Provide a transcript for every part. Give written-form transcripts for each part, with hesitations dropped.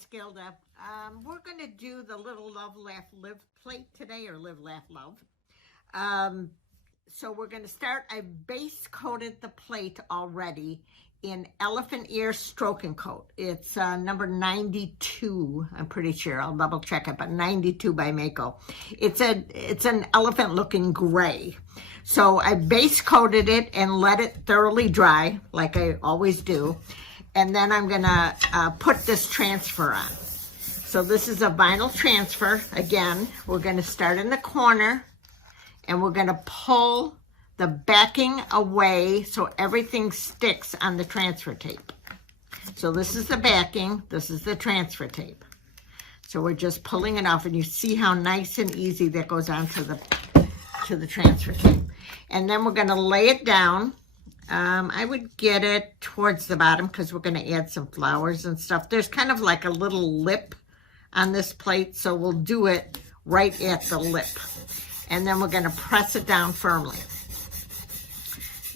it's Gilda. We're going to do the little Love, Laugh, Live plate today, or Live, Laugh, Love. So we're going to start. I base coated the plate already in elephant ear stroking coat. It's number 92, I'm pretty sure. I'll double check it, but 92 by Mako. It's an elephant looking gray. So I base coated it and let it thoroughly dry, like I always do. And then I'm gonna put this transfer on. So this is a vinyl transfer. Again, we're gonna start in the corner and we're gonna pull the backing away so everything sticks on the transfer tape. So this is the backing, this is the transfer tape. So we're just pulling it off, and you see how nice and easy that goes onto the transfer tape. And then we're gonna lay it down. I would get it towards the bottom because we're gonna add some flowers and stuff. There's kind of like a little lip on this plate, so we'll do it right at the lip. And then we're gonna press it down firmly.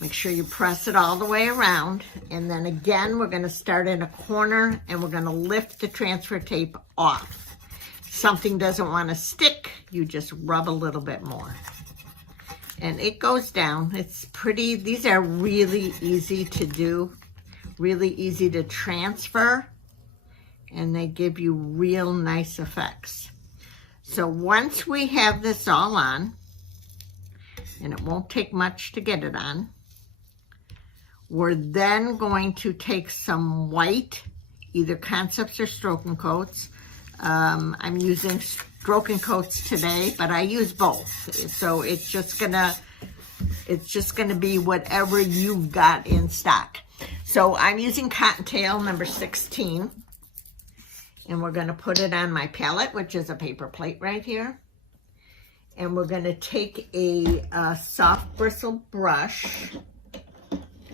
Make sure you press it all the way around. And then again, we're gonna start in a corner and we're gonna lift the transfer tape off. If something doesn't wanna stick, you just rub a little bit more. And it goes down. It's pretty, these are really easy to do, really easy to transfer, and they give you real nice effects. So once we have this all on, and it won't take much to get it on, we're then going to take some white, either Concepts or Stroking Coats. I'm using Stroking Coats today, but I use both. So it's just gonna be whatever you've got in stock. So I'm using Cottontail number 16, and we're gonna put it on my palette, which is a paper plate right here. And we're gonna take a soft bristle brush.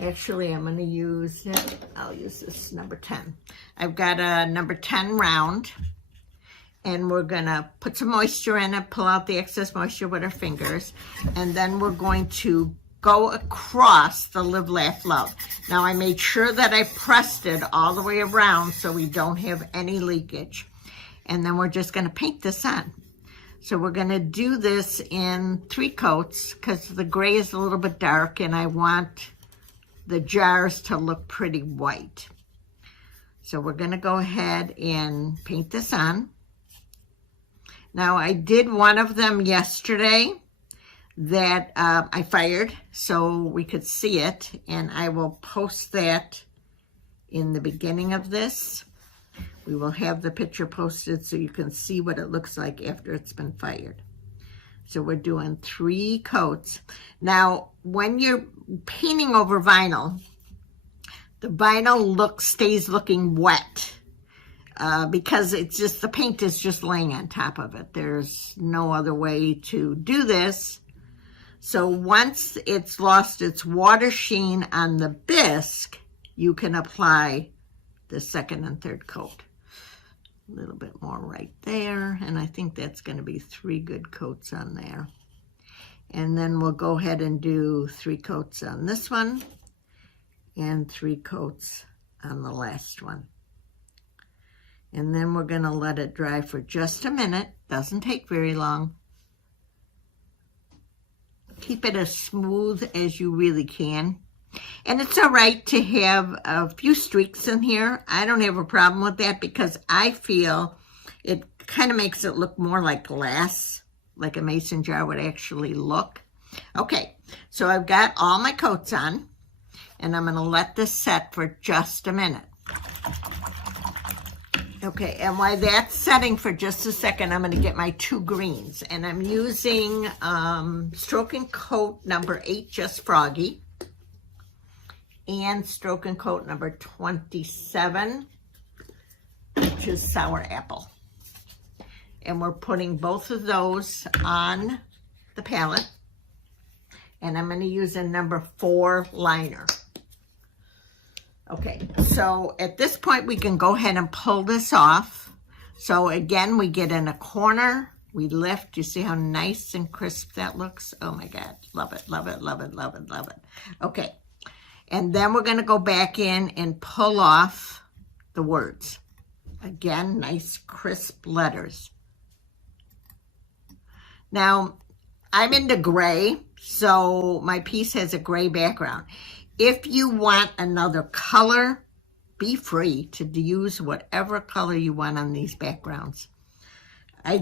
Actually, I'm gonna use it. I'll use this number 10. I've got a number 10 round, and we're gonna put some moisture in it, pull out the excess moisture with our fingers, and then we're going to go across the Live, Laugh, Love. Now, I made sure that I pressed it all the way around so we don't have any leakage. And then we're just gonna paint this on. So we're gonna do this in 3 coats because the gray is a little bit dark and I want the jars to look pretty white. So we're gonna go ahead and paint this on. Now, I did one of them yesterday that I fired so we could see it, and I will post that in the beginning of this. We will have the picture posted so you can see what it looks like after it's been fired. So we're doing 3 coats. Now, when you're painting over vinyl, the vinyl stays looking wet. Because it's just, the paint is just laying on top of it. There's no other way to do this. So once it's lost its water sheen on the bisque, you can apply the 2nd and 3rd coat. A little bit more right there, and I think that's going to be 3 good coats on there. And then we'll go ahead and do 3 coats on this one, and 3 coats on the last one. And then we're gonna let it dry for just a minute. Doesn't take very long. Keep it as smooth as you really can. And it's all right to have a few streaks in here. I don't have a problem with that because I feel it kind of makes it look more like glass, like a mason jar would actually look. Okay, so I've got all my coats on, and I'm gonna let this set for just a minute. Okay, and while that's setting for just a second, I'm going to get my 2 greens. And I'm using Stroking Coat number 8, Just Froggy, and Stroking Coat number 27, which is Sour Apple. And we're putting both of those on the palette. And I'm going to use a number 4 liner. Okay, so at this point, we can go ahead and pull this off. So again, we get in a corner, we lift. You see how nice and crisp that looks? Oh my God, love it, love it, love it, love it, love it. Okay, and then we're gonna go back in and pull off the words. Again, nice crisp letters. Now, I'm into gray, so my piece has a gray background. If you want another color, be free to use whatever color you want on these backgrounds. I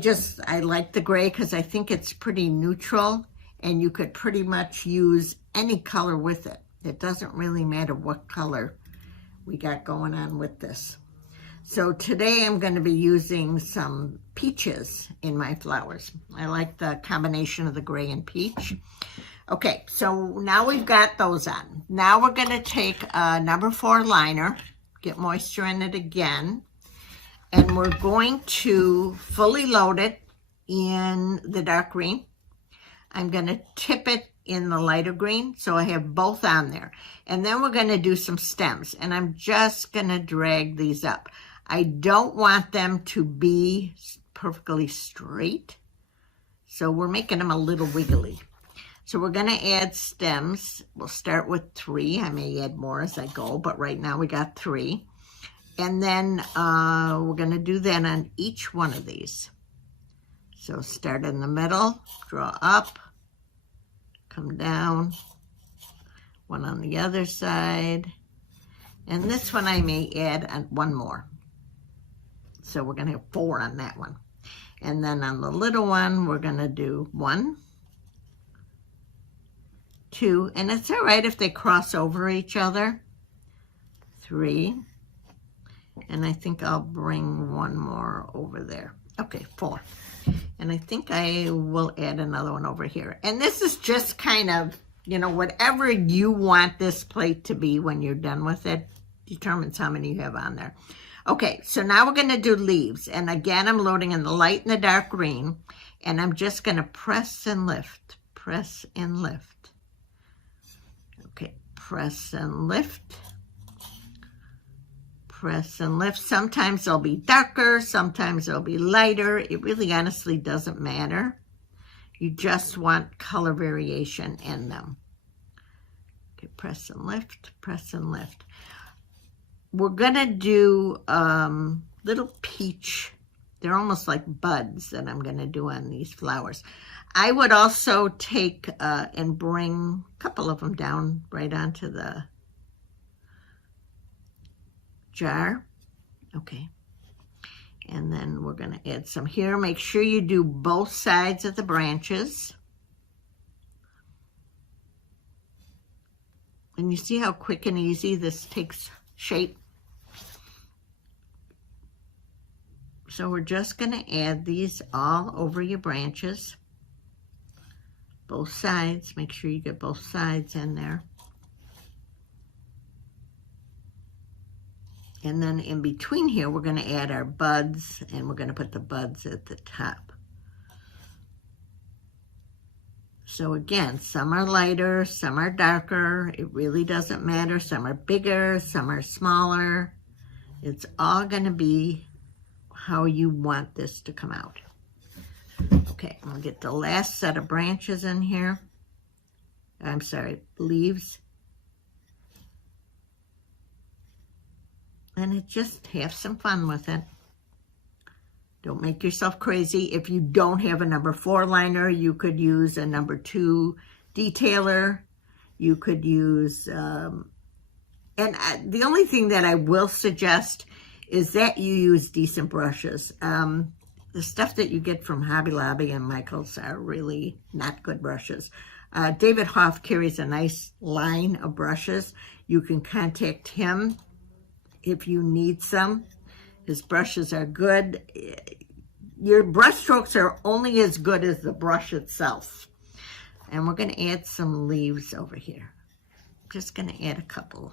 like the gray because I think it's pretty neutral, and you could pretty much use any color with it. It doesn't really matter what color we got going on with this. So today I'm going to be using some peaches in my flowers. I like the combination of the gray and peach. Okay, so now we've got those on. Now we're going to take a number 4 liner, get moisture in it again, and we're going to fully load it in the dark green. I'm going to tip it in the lighter green, so I have both on there. And then we're going to do some stems, and I'm just going to drag these up. I don't want them to be perfectly straight, so we're making them a little wiggly. So we're going to add stems. We'll start with 3. I may add more as I go, but right now we got 3. And then we're going to do that on each one of these. So start in the middle, draw up, come down, one on the other side. And this one I may add one more. So we're going to have 4 on that one. And then on the little one, we're going to do 1, 2, and it's all right if they cross over each other. 3, and I think I'll bring one more over there. Okay, 4. And I think I will add another one over here. And this is just kind of, you know, whatever you want this plate to be when you're done with it determines how many you have on there. Okay, so now we're going to do leaves. And again, I'm loading in the light and the dark green. And I'm just going to press and lift, press and lift. Okay, press and lift. Press and lift. Sometimes they'll be darker, sometimes they'll be lighter. It really honestly doesn't matter. You just want color variation in them. Okay, press and lift, press and lift. We're gonna do little peach. They're almost like buds that I'm gonna do on these flowers. I would also take and bring a couple of them down right onto the jar. Okay, and then we're going to add some here. Make sure you do both sides of the branches. And you see how quick and easy this takes shape? So we're just going to add these all over your branches. Both sides. Make sure you get both sides in there. And then in between here, we're going to add our buds, and we're going to put the buds at the top. So again, some are lighter, some are darker. It really doesn't matter. Some are bigger, some are smaller. It's all going to be how you want this to come out. Okay, I'm going to get the last set of branches in here. I'm sorry, leaves. And just have some fun with it. Don't make yourself crazy. If you don't have a number 4 liner, you could use a number 2 detailer. You could use, the only thing that I will suggest is that you use decent brushes. The stuff that you get from Hobby Lobby and Michael's are really not good brushes. David Hoff carries a nice line of brushes. You can contact him if you need some. His brushes are good. Your brush strokes are only as good as the brush itself. And we're going to add some leaves over here. Just going to add a couple.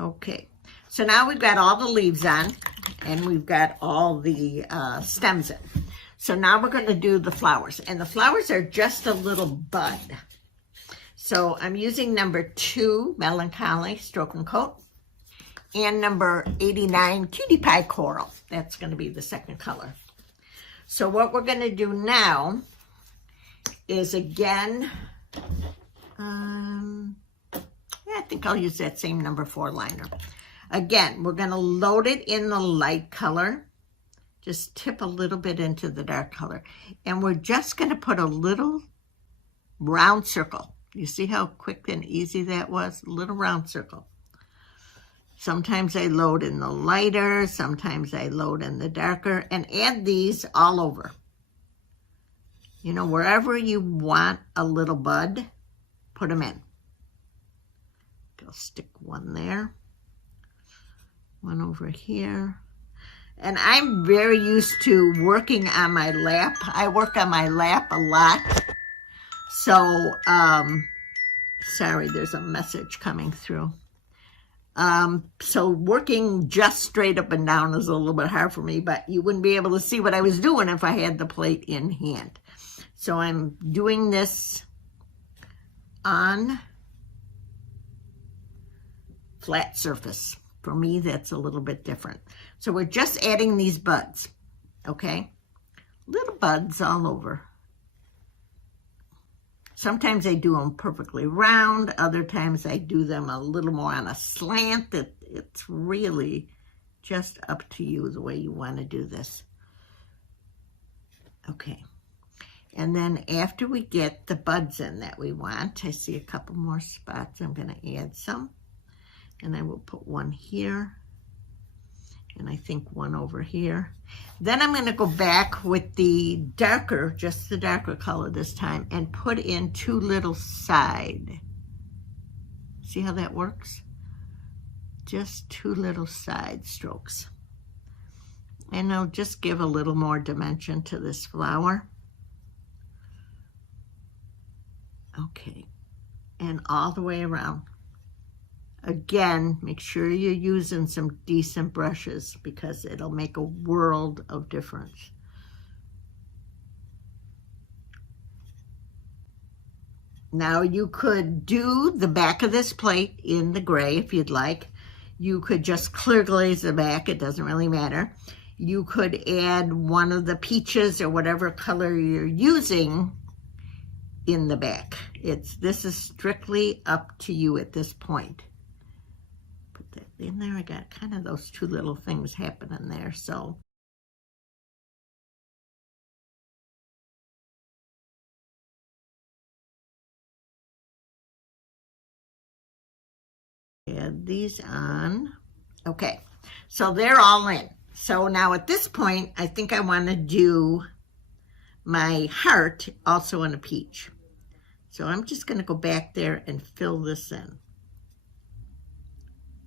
Okay, so now we've got all the leaves on, and we've got all the stems in. So now we're going to do the flowers, and the flowers are just a little bud. So I'm using number 2 Melancholy Stroke and Coat and number 89 Cutie Pie Coral. That's going to be the second color. So what we're going to do now is again, I think I'll use that same number 4 liner. Again, we're going to load it in the light color. Just tip a little bit into the dark color. And we're just going to put a little round circle. You see how quick and easy that was? A little round circle. Sometimes I load in the lighter, sometimes I load in the darker, and add these all over. You know, wherever you want a little bud, put them in. I'll stick one there, one over here. And I'm very used to working on my lap. I work on my lap a lot. So, sorry, there's a message coming through. So working just straight up and down is a little bit hard for me, but you wouldn't be able to see what I was doing if I had the plate in hand. So I'm doing this on flat surface. For me, that's a little bit different. So we're just adding these buds, okay? Little buds all over. Sometimes I do them perfectly round. Other times I do them a little more on a slant. It's really just up to you the way you want to do this. Okay. And then after we get the buds in that we want, I see a couple more spots. I'm going to add some. And I will put one here. And I think one over here. Then I'm going to go back with the darker, just the darker color this time, and put in two little side. See how that works? Just two little side strokes. And I'll just give a little more dimension to this flower. Okay. And all the way around. Again, make sure you're using some decent brushes because it'll make a world of difference. Now you could do the back of this plate in the gray if you'd like. You could just clear glaze the back, it doesn't really matter. You could add one of the peaches or whatever color you're using in the back. This is strictly up to you at this point. That in there, I got kind of those two little things happening there, so add these on. Okay, so they're all in. So now at this point, I think I want to do my heart also in a peach. So I'm just going to go back there and fill this in.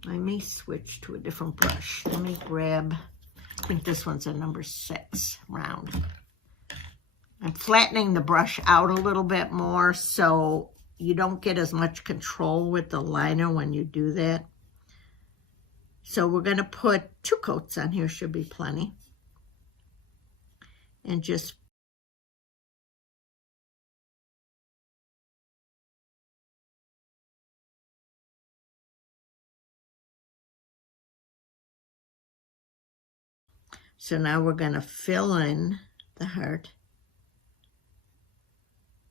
I may switch to a different brush. Let me grab, I think this one's a number 6 round. I'm flattening the brush out a little bit more so you don't get as much control with the liner when you do that. So we're going to put 2 coats on here, should be plenty. And just so now we're going to fill in the heart.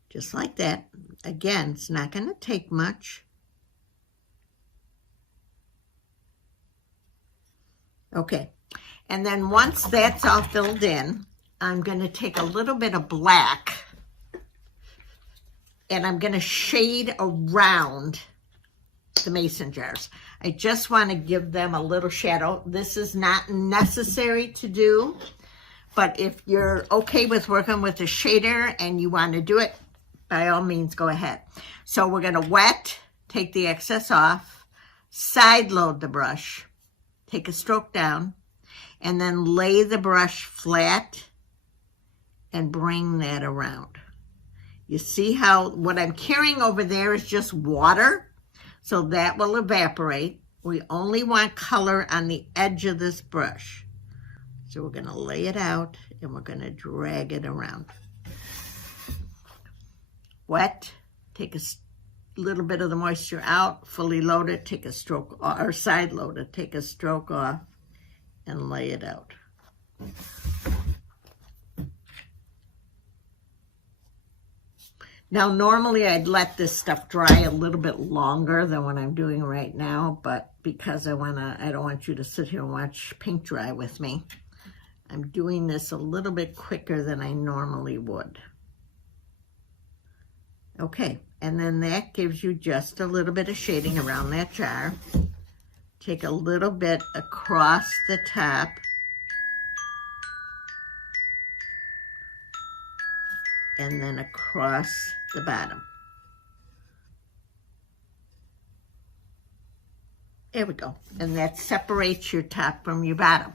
Just like that. Again, it's not going to take much. Okay. And then once that's all filled in, I'm going to take a little bit of black and I'm going to shade around the mason jars. I just want to give them a little shadow. This is not necessary to do, but if you're okay with working with a shader and you want to do it, by all means, go ahead. So we're going to wet, take the excess off, side load the brush, take a stroke down, and then lay the brush flat and bring that around. You see how what I'm carrying over there is just water, so that will evaporate. We only want color on the edge of this brush. So we're going to lay it out and we're going to drag it around. Wet, take a little bit of the moisture out, fully load it, take a stroke, or side load it, take a stroke off, and lay it out. Now, normally I'd let this stuff dry a little bit longer than what I'm doing right now, but because I don't want you to sit here and watch paint dry with me, I'm doing this a little bit quicker than I normally would. Okay, and then that gives you just a little bit of shading around that jar. Take a little bit across the top. And then across the bottom. There we go. And that separates your top from your bottom.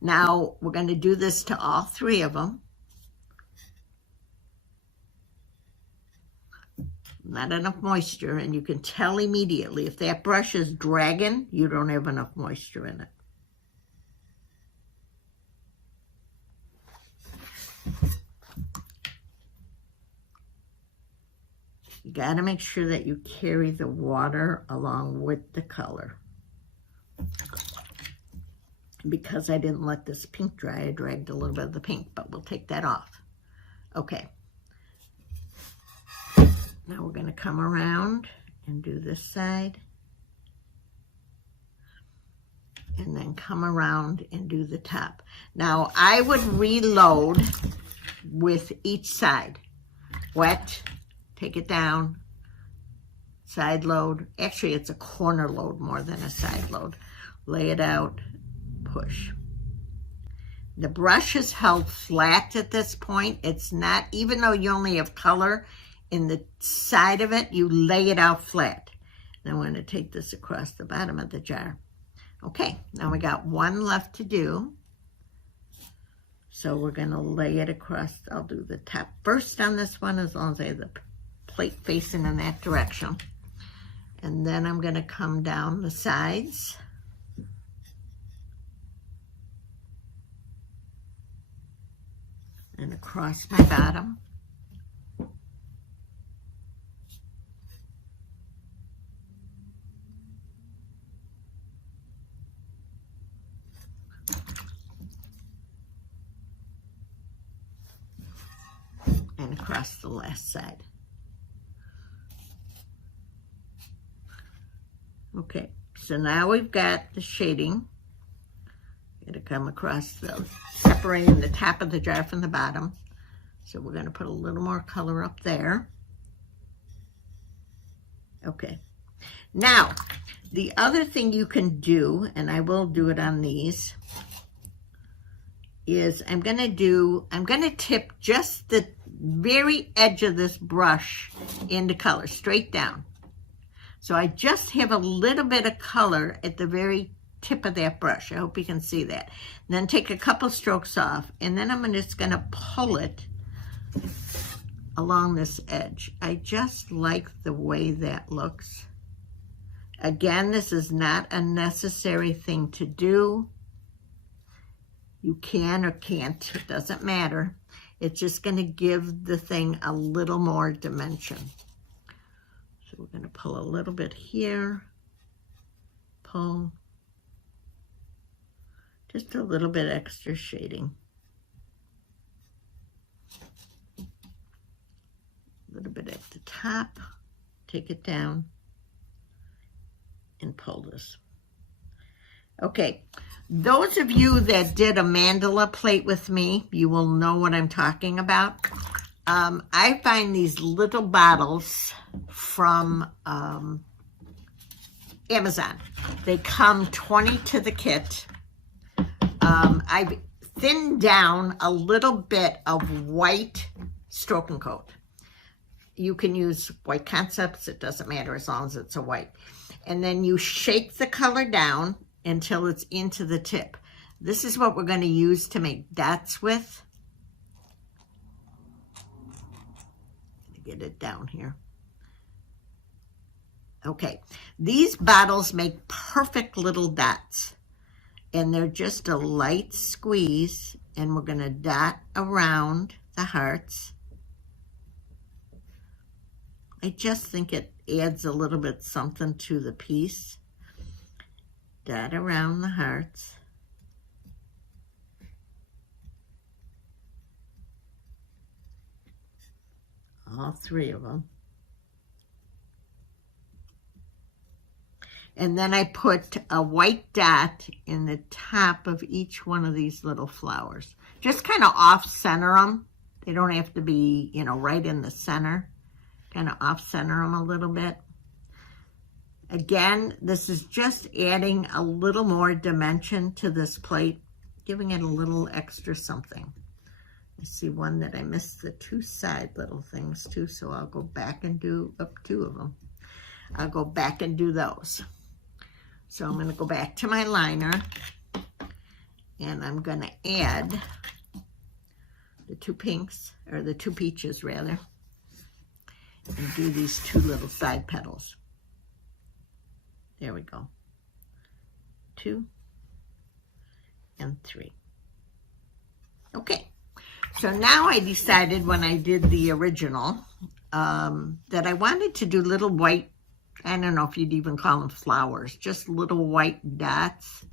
Now, we're going to do this to all three of them. Not enough moisture, and you can tell immediately. If that brush is dragging, you don't have enough moisture in it. You got to make sure that you carry the water along with the color. Because I didn't let this pink dry, I dragged a little bit of the pink, but we'll take that off. Okay. Now we're going to come around and do this side. And then come around and do the top. Now, I would reload with each side. Wet. Take it down, side load. Actually, it's a corner load more than a side load. Lay it out, push. The brush is held flat at this point. It's not, even though you only have color in the side of it, you lay it out flat. Now I'm going to take this across the bottom of the jar. Okay, now we got one left to do. So we're going to lay it across. I'll do the top first on this one as long as I have the plate facing in that direction. And then I'm going to come down the sides. And across my bottom. And across the last side. Okay, so now we've got the shading. Going to come across separating the top of the jar from the bottom. So we're going to put a little more color up there. Okay. Now, the other thing you can do, and I will do it on these, is I'm going to tip just the very edge of this brush into color, straight down. So I just have a little bit of color at the very tip of that brush. I hope you can see that. And then take a couple strokes off, and then I'm just going to pull it along this edge. I just like the way that looks. Again, this is not a necessary thing to do. You can or can't, it doesn't matter. It's just going to give the thing a little more dimension. So we're going to pull a little bit here, pull, just a little bit extra shading. A little bit at the top, take it down, and pull this. Okay, those of you that did a mandala plate with me, you will know what I'm talking about. I find these little bottles from Amazon. They come 20 to the kit. I've thinned down a little bit of white stroking coat. You can use white concepts, it doesn't matter as long as it's a white. And then you shake the color down until it's into the tip. This is what we're going to use to make dots with. Get it down here. Okay, these bottles make perfect little dots, and they're just a light squeeze, and we're going to dot around the hearts. I just think it adds a little bit something to the piece. Dot around the hearts. all 3 of them. And then I put a white dot in the top of each one of these little flowers. Just kind of off-center them. They don't have to be, you know, right in the center. Kind of off-center them a little bit. Again, this is just adding a little more dimension to this plate, giving it a little extra something. I see one that I missed the 2 side little things too, so I'll go back and do up 2 of them. I'll go back and do those. So I'm going to go back to my liner, and I'm going to add the 2 pinks, or the 2 peaches rather, and do these 2 little side petals. There we go. 2 and 3. Okay, so now I decided when I did the original that I wanted to do little white, I don't know if you'd even call them flowers, just little white dots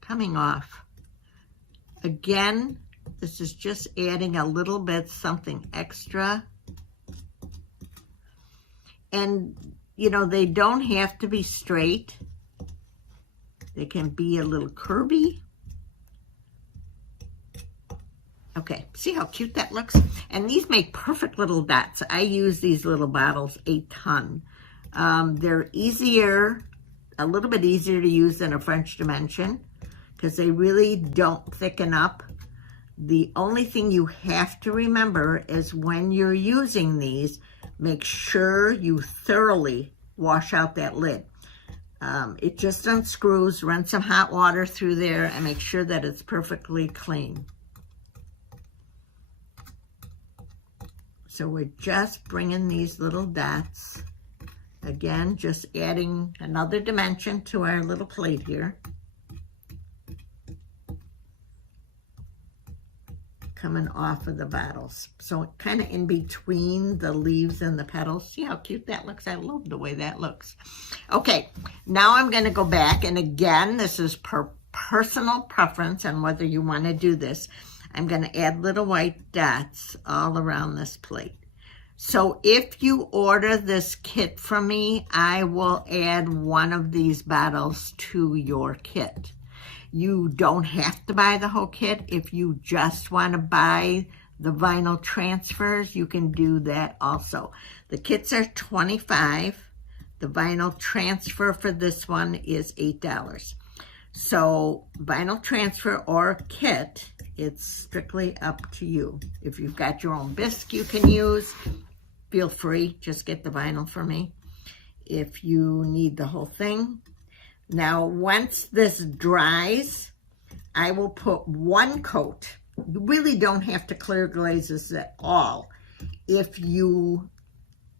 coming off. Again, this is just adding a little bit something extra. And, you know, they don't have to be straight. They can be a little curvy. Okay, see how cute that looks? And these make perfect little dots. I use these little bottles a ton. They're easier, a little bit easier to use than a French Dimension because they really don't thicken up. The only thing you have to remember is when you're using these, make sure you thoroughly wash out that lid. It just unscrews. Run some hot water through there and make sure that it's perfectly clean. So we're just bringing these little dots, again, just adding another dimension to our little plate here. Coming off of the bottles. So kind of in between the leaves and the petals. See how cute that looks? I love the way that looks. Okay, now I'm going to go back, and again, this is per personal preference on whether you want to do this. I'm going to add little white dots all around this plate. So if you order this kit from me, I will add one of these bottles to your kit. You don't have to buy the whole kit. If you just want to buy the vinyl transfers, you can do that also. The kits are $25. The vinyl transfer for this one is $8. So vinyl transfer or kit, it's strictly up to you. If you've got your own bisque you can use, feel free, just get the vinyl for me. If you need the whole thing. Now, once this dries, I will put 1 coat. You really don't have to clear glaze this at all if you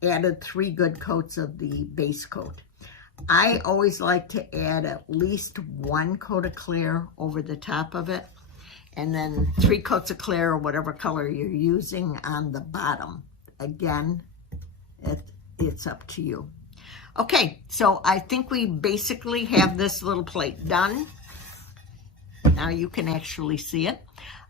added 3 good coats of the base coat. I always like to add at least 1 coat of clear over the top of it, and then 3 coats of clear or whatever color you're using on the bottom. Again, it's up to you. Okay, so I think we basically have this little plate done. Now you can actually see it.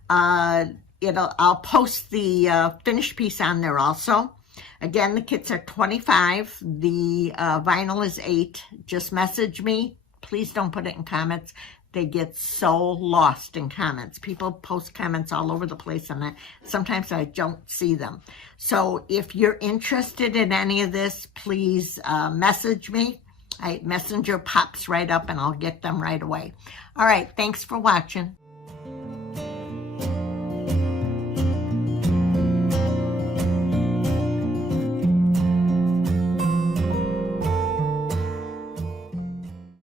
I'll post the finished piece on there also. Again, the kits are $25. The vinyl is $8. Just message me. Please don't put it in comments. They get so lost in comments. People post comments all over the place, and sometimes I don't see them. So if you're interested in any of this, please message me. Messenger pops right up, and I'll get them right away. All right, thanks for watching.